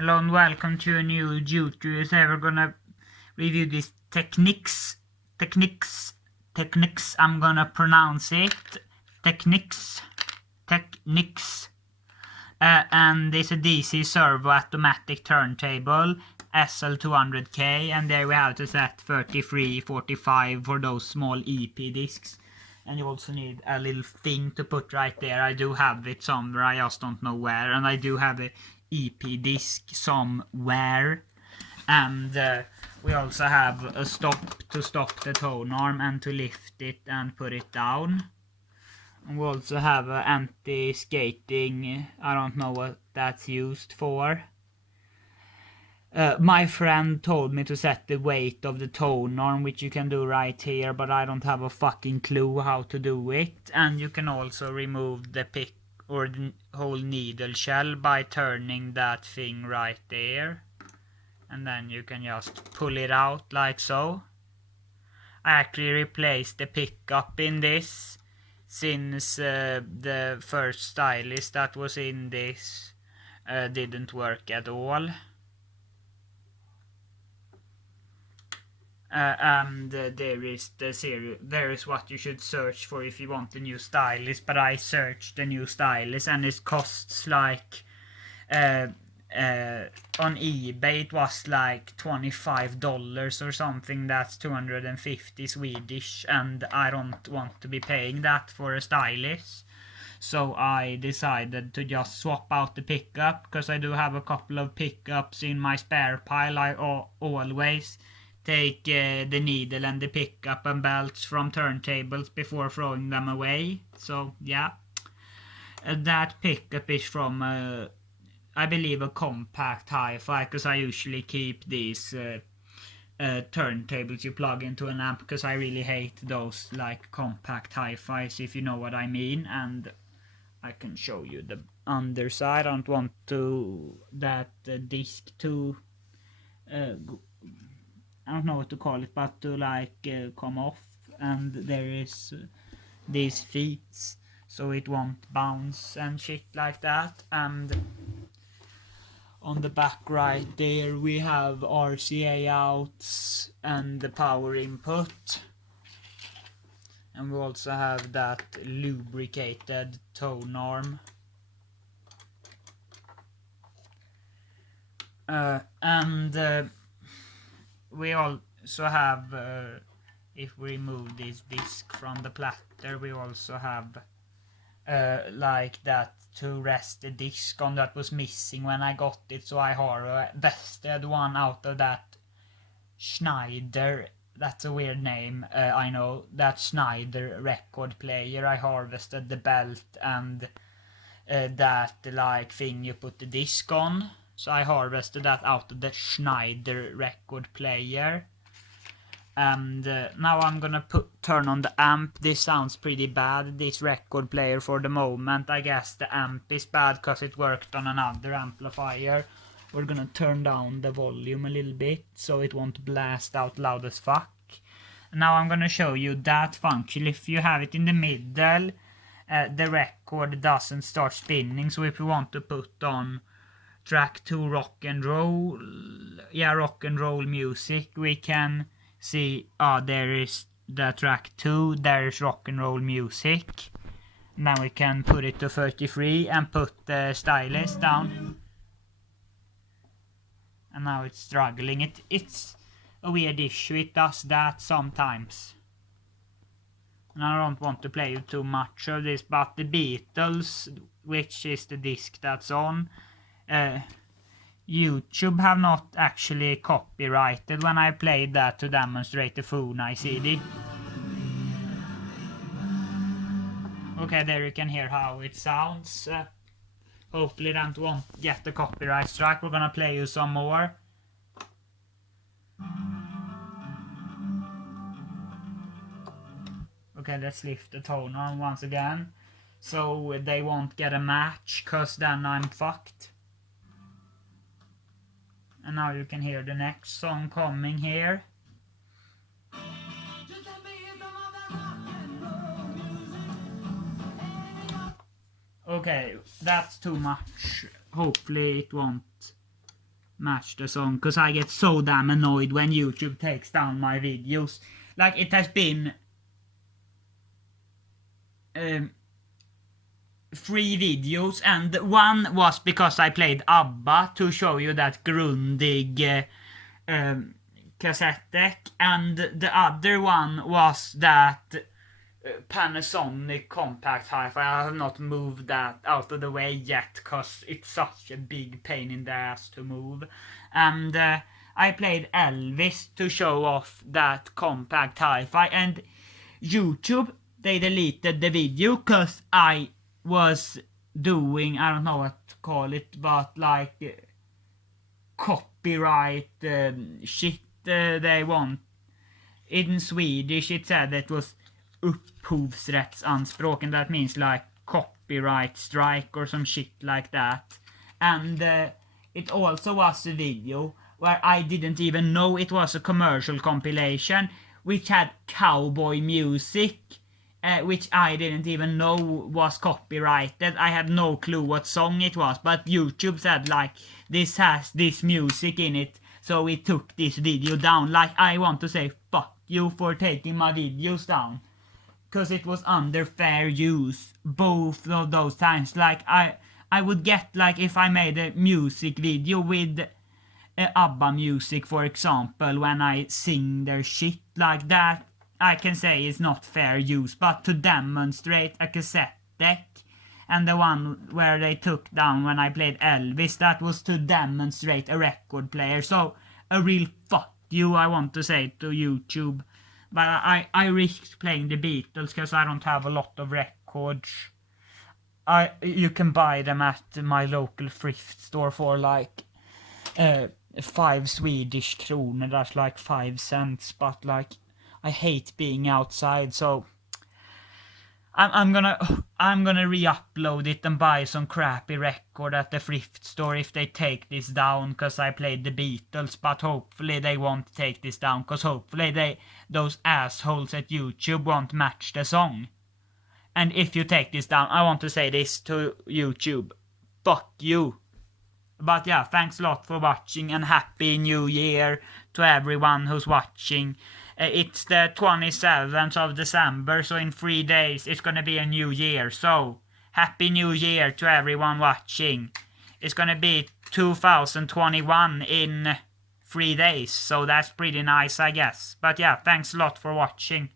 Hello and welcome to a new YouTube. Today we're gonna review this Technics. I'm gonna pronounce it Technics. And it's a DC servo automatic turntable SL200K, and there we have to set 33, 45 for those small EP discs. And you also need a little thing to put right there. I do have it somewhere, I just don't know where. And I do have a EP disc somewhere. And we also have a stop to stop the tone arm and to lift it and put it down. And we also have an anti-skating, I don't know what that's used for. My friend told me to set the weight of the tone arm, which you can do right here, but I don't have a fucking clue how to do it. And you can also remove the pick or the whole needle shell by turning that thing right there. And then you can just pull it out like so. I actually replaced the pickup in this, since the first stylus that was in this didn't work at all. There is the series. There is what you should search for if you want the new stylus. But I searched the new stylus, and it costs like on eBay it was like $25 or something. That's 250 Swedish, and I don't want to be paying that for a stylus. So I decided to just swap out the pickup, because I do have a couple of pickups in my spare pile. I always take the needle and the pickup and belts from turntables before throwing them away. So yeah, that pickup is from I believe a compact hi-fi, because I usually keep these turntables you plug into an amp, because I really hate those like compact hi-fis, if you know what I mean. And I can show you the underside. I don't want to that disc to I don't know what to call it, but to like come off. And there is these feet, so it won't bounce and shit like that. And on the back right there we have RCA outs and the power input. And we also have that lubricated tone arm. We also have, if we remove this disc from the platter, we also have like that to rest the disc on that was missing when I got it. So I harvested one out of that Schneider. That's a weird name, I know. That Schneider record player. I harvested the belt and that like thing you put the disc on. So I harvested that out of the Schneider record player. And now I'm gonna turn on the amp. This sounds pretty bad, this record player, for the moment. I guess the amp is bad because it worked on another amplifier. We're gonna turn down the volume a little bit so it won't blast out loud as fuck. Now I'm gonna show you that function. If you have it in the middle, the record doesn't start spinning. So if you want to put on track 2 rock and roll music, we can see there is the track 2, there's rock and roll music. Now we can put it to 33 and put the stylus down. And now it's struggling. It's a weird issue, it does that sometimes. And I don't want to play you too much of this, but the Beatles, which is the disc that's on, YouTube have not actually copyrighted when I played that to demonstrate the Funai CD. Okay, there you can hear how it sounds. Hopefully that won't get the copyright strike. We're gonna play you some more. Okay, let's lift the tone arm once again, so they won't get a match, cause then I'm fucked. And now you can hear the next song coming here. Okay, that's too much. Hopefully it won't match the song, because I get so damn annoyed when YouTube takes down my videos. Like, it has been 3 videos, and one was because I played ABBA to show you that Grundig cassette deck, and the other one was that Panasonic compact hi-fi. I have not moved that out of the way yet because it's such a big pain in the ass to move. And I played Elvis to show off that compact hi-fi, and YouTube, they deleted the video because I was doing, I don't know what to call it, but like copyright shit they want. In Swedish it said it was upphovsrättsanspråk, and that means like copyright strike or some shit like that. And it also was a video where I didn't even know it was a commercial compilation, which had cowboy music, which I didn't even know was copyrighted. I had no clue what song it was, but YouTube said like, this has this music in it, so we took this video down. Like, I want to say fuck you for taking my videos down, because it was under fair use both of those times. Like, I would get, like, if I made a music video with ABBA music, for example, when I sing their shit like that, I can say it's not fair use. But to demonstrate a cassette deck, and the one where they took down when I played Elvis, that was to demonstrate a record player. So a real fuck you, I want to say, to YouTube. But I risked playing the Beatles because I don't have a lot of records. You can buy them at my local thrift store for like 5 Swedish kronor. That's like 5 cents. But like, I hate being outside, so I'm gonna re-upload it and buy some crappy record at the thrift store if they take this down, because I played the Beatles. But hopefully they won't take this down, because hopefully those assholes at YouTube won't match the song. And if you take this down, I want to say this to YouTube: fuck you. But yeah, thanks a lot for watching, and Happy New Year to everyone who's watching. It's the 27th of December, so in 3 days it's gonna be a new year. So, Happy New Year to everyone watching. It's gonna be 2021 in 3 days, so that's pretty nice, I guess. But yeah, thanks a lot for watching.